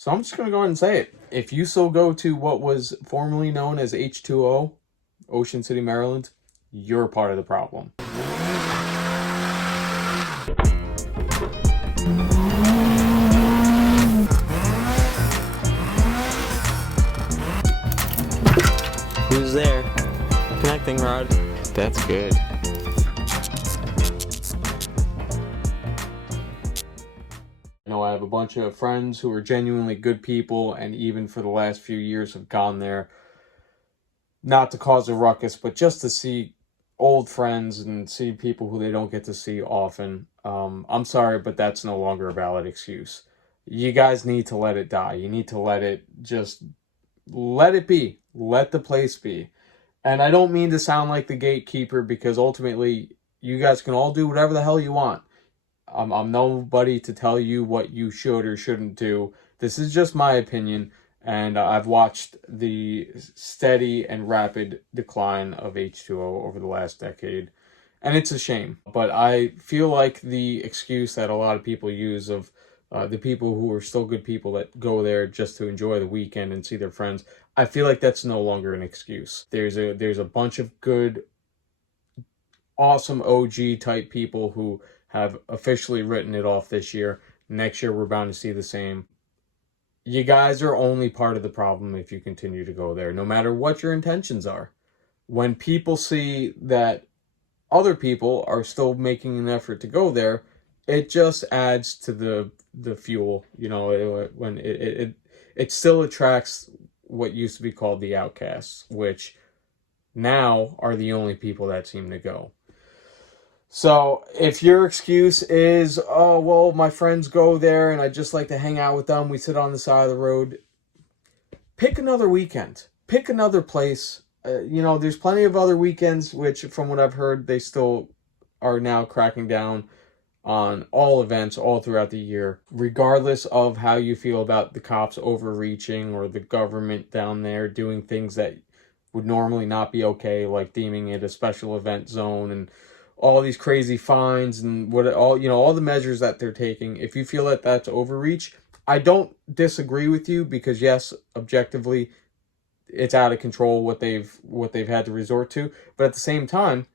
So I'm just going to go ahead and say it. If you still go to what was formerly known as H2O, Ocean City, Maryland, you're part of the problem. Who's there? Connecting rod. That's good. I have a bunch of friends who are genuinely good people, and even for the last few years have gone there, not to cause a ruckus, but just to see old friends and see people who they don't get to see often. I'm sorry, but that's no longer a valid excuse. You guys need to let it die. You need to let it be. Let the place be. And I don't mean to sound like the gatekeeper, because ultimately you guys can all do whatever the hell you want. I'm nobody to tell you what you should or shouldn't do. This is just my opinion, and I've watched the steady and rapid decline of H2O over the last decade, and it's a shame. But I feel like the excuse that a lot of people use of the people who are still good people that go there just to enjoy the weekend and see their friends, I feel like that's no longer an excuse. There's a bunch of good, awesome OG type people who have officially written it off this year. Next year, we're bound to see the same. You guys are only part of the problem if you continue to go there, no matter what your intentions are. When people see that other people are still making an effort to go there, it just adds to the fuel. When it still attracts what used to be called the outcasts, which now are the only people that seem to go. So if your excuse is, oh, well, my friends go there and I just like to hang out with them, we sit on the side of the road, pick another weekend. Pick another place. There's plenty of other weekends, which from what I've heard, they still are now cracking down on all events all throughout the year, regardless of how you feel about the cops overreaching or the government down there doing things that would normally not be okay, like deeming it a special event zone and all these crazy fines and all the measures that they're taking. If you feel that that's overreach, I don't disagree with you, because yes, objectively, it's out of control what they've had to resort to. But at the same time,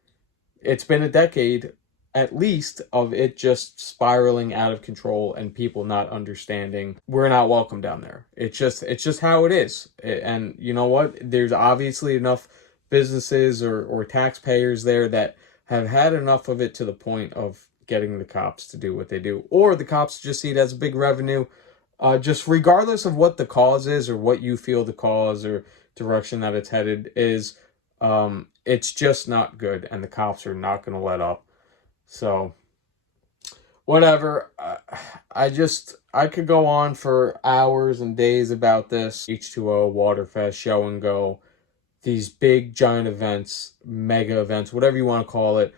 it's been a decade at least of it just spiraling out of control and people not understanding we're not welcome down there. It's just how it is. And you know what? There's obviously enough businesses or taxpayers there that have had enough of it to the point of getting the cops to do what they do. Or the cops just see it as a big revenue. Just regardless of what the cause is or what you feel the cause or direction that it's headed is, it's just not good, and the cops are not going to let up. So, whatever. I could go on for hours and days about this. H2O, Waterfest, Show and Go, these big giant events, mega events, whatever you want to call it,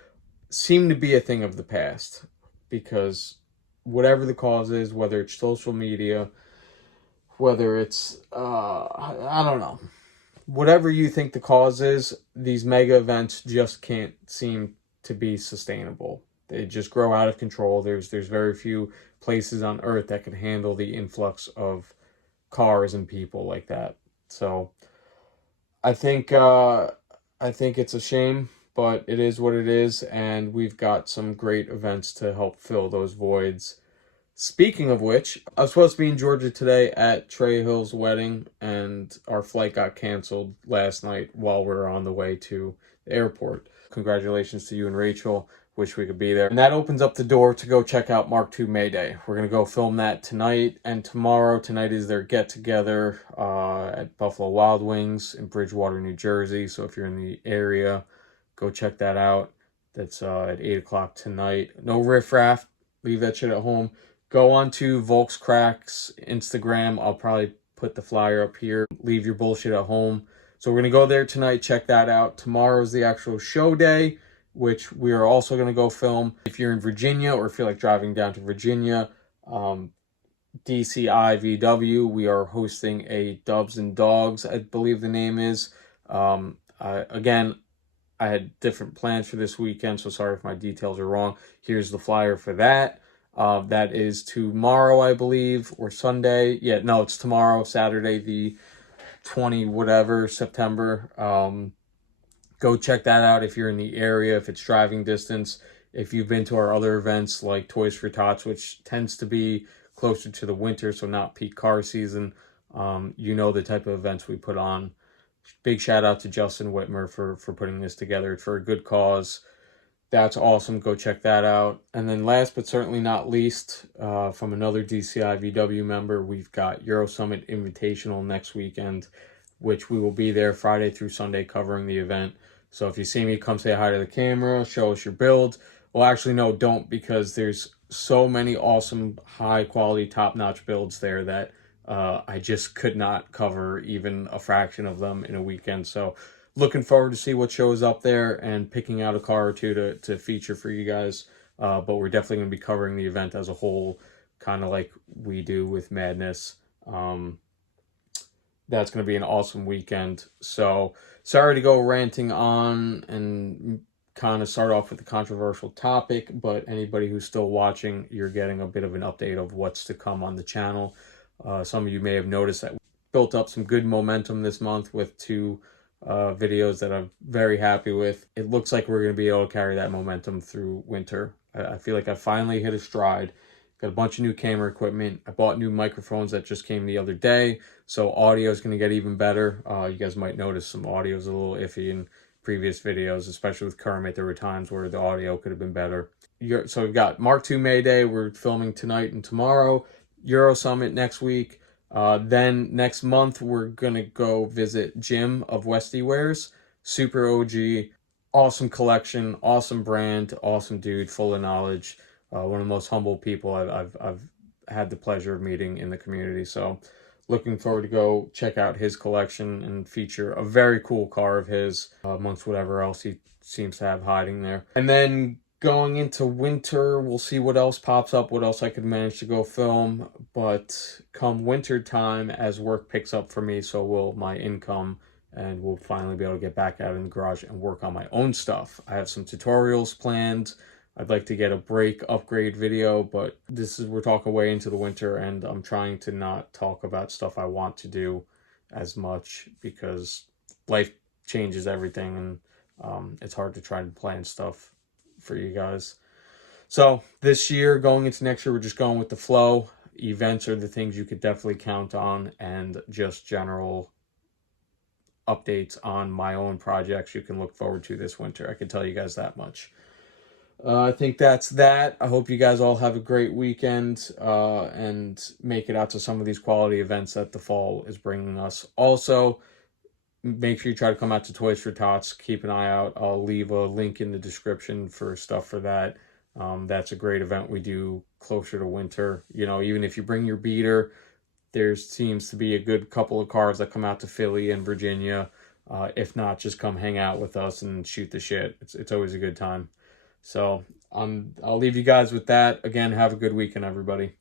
seem to be a thing of the past, because whatever the cause is, whether it's social media, whether it's I don't know, whatever you think the cause is, these mega events just can't seem to be sustainable. They just grow out of control. There's very few places on earth that can handle the influx of cars and people like that. So I think it's a shame, but it is what it is, and we've got some great events to help fill those voids. Speaking of which, I was supposed to be in Georgia today at Trey Hill's wedding, and our flight got canceled last night while we were on the way to the airport. Congratulations to you and Rachel. Wish we could be there. And that opens up the door to go check out Mark II May Day. We're going to go film that tonight and tomorrow. Tonight is their get-together at Buffalo Wild Wings in Bridgewater, New Jersey. So if you're in the area, go check that out. That's at 8 o'clock tonight. No riffraff. Leave that shit at home. Go on to Volkscrack's Instagram. I'll probably put the flyer up here. Leave your bullshit at home. So we're going to go there tonight. Check that out. Tomorrow's the actual show day, which we are also going to go film. If you're in Virginia or feel like driving down to Virginia, DCIVW, we are hosting a Dubs and Dogs, I believe the name is. Again, I had different plans for this weekend, so sorry if my details are wrong. Here's the flyer for that. That is tomorrow, I believe, or Sunday. Yeah, no, it's tomorrow, Saturday, the 20 whatever September. Go check that out if you're in the area, if it's driving distance. If you've been to our other events like Toys for Tots, which tends to be closer to the winter, so not peak car season, you know the type of events we put on. Big shout out to Justin Whitmer for putting this together. It's for a good cause. That's awesome. Go check that out. And then last but certainly not least, from another DCI VW member, we've got Euro Summit Invitational next weekend, which we will be there Friday through Sunday covering the event. So if you see me, come say hi to the camera, show us your build. Well, actually, no, don't, because there's so many awesome, high quality, top notch builds there that I just could not cover even a fraction of them in a weekend. So looking forward to see what shows up there and picking out a car or two to feature for you guys. But we're definitely going to be covering the event as a whole, kind of like we do with Madness. That's going to be an awesome weekend. So sorry to go ranting on and kind of start off with a controversial topic, but anybody who's still watching, you're getting a bit of an update of what's to come on the channel. Some of you may have noticed that we built up some good momentum this month with two videos that I'm very happy with. It looks like we're going to be able to carry that momentum through winter. I feel like I finally hit a stride. Got a bunch of new camera equipment. I bought new microphones that just came the other day, so audio is going to get even better. You guys might notice some audio is a little iffy in previous videos, especially with Kermit. There were times where the audio could have been better. So we've got Mark II May Day. We're filming tonight and tomorrow. Euro Summit next week. Then next month, we're going to go visit Jim of Westy Wares. Super OG. Awesome collection. Awesome brand. Awesome dude. Full of knowledge. One of the most humble people I've had the pleasure of meeting in the community. So looking forward to go check out his collection and feature a very cool car of his amongst whatever else he seems to have hiding there. And then going into winter, we'll see what else pops up, what else I could manage to go film. But come winter time, as work picks up for me, so will my income, and we'll finally be able to get back out in the garage and work on my own stuff. I have some tutorials planned. I'd like to get a brake upgrade video, but we're talking way into the winter, and I'm trying to not talk about stuff I want to do as much because life changes everything, and it's hard to try and plan stuff for you guys. So this year, going into next year, we're just going with the flow. Events are the things you could definitely count on, and just general updates on my own projects you can look forward to this winter. I can tell you guys that much. I think that's that. I hope you guys all have a great weekend and make it out to some of these quality events that the fall is bringing us. Also, make sure you try to come out to Toys for Tots. Keep an eye out. I'll leave a link in the description for stuff for that. That's a great event we do closer to winter. You know, even if you bring your beater, there seems to be a good couple of cars that come out to Philly and Virginia. If not, just come hang out with us and shoot the shit. It's always a good time. So I'll leave you guys with that. Again, have a good weekend, everybody.